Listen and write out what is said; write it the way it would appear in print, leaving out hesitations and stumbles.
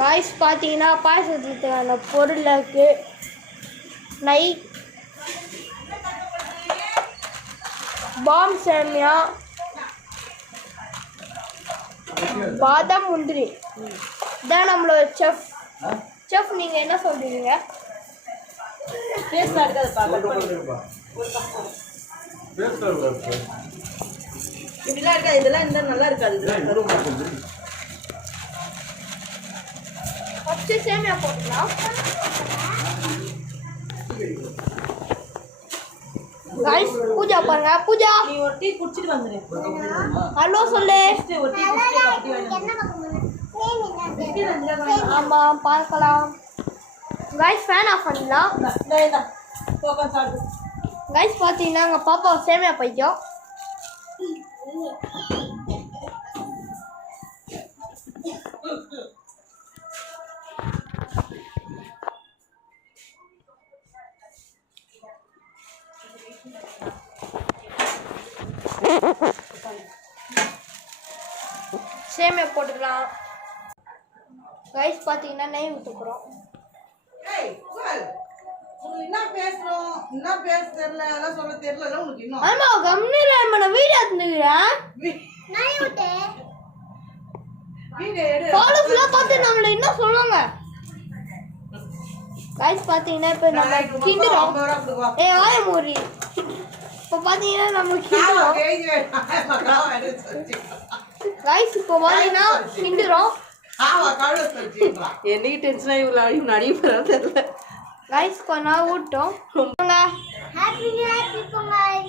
Guys பார்த்தீங்கன்னா பாயசத்துக்கான பொருள் இருக்கு. நெய், பாம் சேமியா, பாதாம், முந்திரி. இதான் நம்மளோட செஃப். நீங்கள் என்ன சொல்றீங்க? இப்படிலாம் இருக்கா? இதெல்லாம் இந்த நல்லா இருக்காது. ஃபர்ஸ்ட் சேமியா போட்டுக்கலாம். गाइस पूजा பாருங்க. பூஜா நீ ஒரு டீ குடிச்சிட்டு வந்துரு. ஹலோ சொல்லு. ஒரு டீ குடிச்சிட்டு ஆமா பார்க்கலாம். गाइस ஃபேன் ஆஃப் பண்ணலாம். டேய் போக சாடு. गाइस பாத்தீங்கன்னா எங்க பாப்பா சேமியா பையோ. சேமியா போட்டுக்கலாம். गाइस பாத்தீங்கன்னா நெய் ஊத்துறோம். ஏய் சொல். உனக்கு என்ன பேசணும்? என்ன பேச தெரியல, எல்லாம் சொல்ல தெரியல உனக்கு இன்னும். ஆமா கம்மில நான் வீடியோ எடுத்துக்கிறேன். நெய் ஊத்து. வீடியோ எடு. ஃபாலோஸ்ல பார்த்து நம்மள என்ன சொல்லுங்க. गाइस பாத்தீங்கன்னா இப்ப நம்ம கிண்டுறோம். ஏய் ஆய மூரி. இப்ப பாத்தீங்கன்னா நம்ம கிண்டுறோம். गाइस இப்போ பாத்தீங்கன்னா கிண்டுறோம். ஆமா கால சொல்றீங்களா? என்னைக்கு டென்ஷன் ஆகி உள்ளாடி நடி போறது தெரியல. गाइस கொனா ஊட்டோம். Happy new year Pongal.